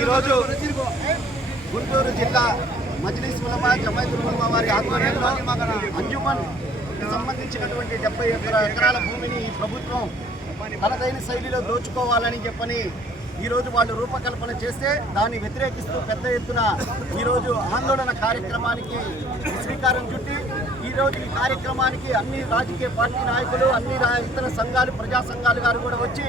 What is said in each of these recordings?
ఈరోజు గుంటూరు జిల్లా మజ్లిస్ ఉలమా జమాయతుల్ ఉలమా వారి ఆధ్వర్యంలో అంజుమన్ సంబంధించినటువంటి 70 ఎకరాల భూమిని ప్రభుత్వం తనదైన శైలిలో దోచుకోవాలని చెప్పని ఈరోజు వాళ్ళు రూపకల్పన చేస్తే దాన్ని వ్యతిరేకిస్తూ పెద్ద ఎత్తున ఈరోజు ఆందోళన కార్యక్రమానికి శ్రీకారం చుట్టి ఈరోజు ఈ కార్యక్రమానికి అన్ని రాజకీయ పార్టీ నాయకులు అన్ని ఇతర సంఘాలు ప్రజా సంఘాలు గారు కూడా వచ్చి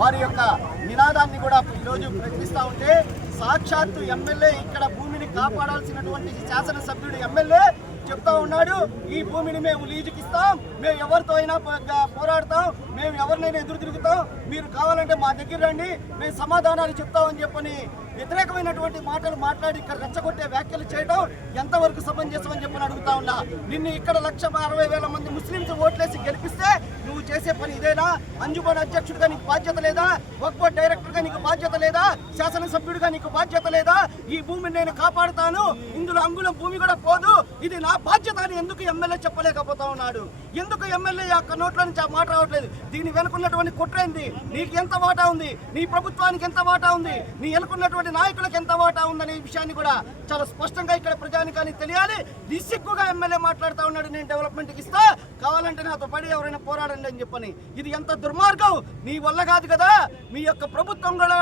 వారి యొక్క నినాదాన్ని కూడా ఈరోజు ప్రకటిస్తూ ఉంటే సాక్షాత్తు ఎమ్మెల్యే ఇక్కడ భూమిని కాపాడాల్సినటువంటి శాసనసభ్యుడు ఎమ్మెల్యే చెప్తా ఉన్నాడు, ఈ భూమిని మేము లీజుకిస్తాం, మేము ఎవరితో అయినా పోరాడతాం, మేము ఎవరినైనా ఎదురు తిరుగుతాం, మీరు కావాలంటే మా దగ్గర రండి, మేము సమాధానాలు చెప్తామని చెప్పని వ్యతిరేకమైనటువంటి మాటలు మాట్లాడి ఇక్కడ రెచ్చగొట్టే వ్యాఖ్యలు చేయడం ఎంతవరకు సమంజసం అని చెప్పని అడుగుతా ఉన్నా. నిన్ను ఇక్కడ 1,60,000 మంది ముస్లింస్ ఓట్లేసి గెలిపిస్తే నువ్వు చేసే పని ఇదేనా? అంజుమన్ అధ్యక్షుడిగా నీకు బాధ్యత లేదా? వక్ఫ్ బోర్డు డైరెక్టర్గా నీకు బాధ్యత లేదా? శాసనసభ్యుడిగా నీకు బాధ్యత లేదా? ఈ భూమిని నేను కాపాడుతాను, ఇందులో అంగుళం భూమి కూడా పోదు, ఇది నా బాధ్యత అని ఎందుకు ఎమ్మెల్యే చెప్పలేకపోతా ఉన్నాడు? ఎందుకు ఎమ్మెల్యే యొక్క నోట్ల నుంచి ఆ మాట రావట్లేదు? దీని వెనుకున్నటువంటి కుట్రేంది? నీకు ఎంత వాటా ఉంది? నీ ప్రభుత్వానికి ఎంత వాటా ఉంది? నీ వెనుకున్నటువంటి నాయకులకు ఎంత వాటా ఉందనే విషయాన్ని కూడా చాలా స్పష్టంగా ఇక్కడ ప్రజానికానికి తెలియాలి. నిస్సిగ్గుగా ఎమ్మెల్యే మాట్లాడుతూ ఉన్నాడు, నేను డెవలప్మెంట్కి ఇస్తా, కావాలంటే నాతో పడి ఎవరైనా పోరాడండి అని చెప్పని. ఇది ఎంత దుర్మార్గం! నీ వల్ల కాదు కదా, మీ యొక్క ప్రభుత్వం కూడా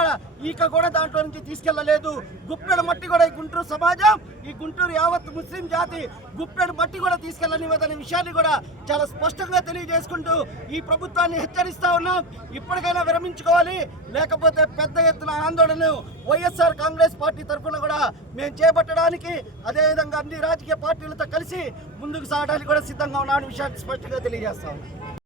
కూడా దాంట్లో నుంచి తీసుకెళ్లలేదు. గుప్పెడు మట్టి కూడా ఈ గుంటూరు సమాజం, ఈ గుంటూరు యావత్ ముస్లిం జాతి గుప్పెడు మట్టి కూడా తీసుకెళ్లనివ్వదనే విషయాన్ని కూడా చాలా స్పష్టంగా తెలియజేసుకుంటూ ఈ ప్రభుత్వాన్ని హెచ్చరిస్తా ఉన్నాం. ఇప్పటికైనా విరమించుకోవాలి, లేకపోతే పెద్ద ఎత్తున ఆందోళనలు వైఎస్ఆర్ కాంగ్రెస్ పార్టీ తరఫున కూడా మేము చేపట్టడానికి, అదేవిధంగా అన్ని రాజకీయ పార్టీలతో కలిసి ముందుకు సాగడానికి కూడా సిద్ధంగా ఉన్నామని విషయాన్ని స్పష్టంగా తెలియజేస్తాం.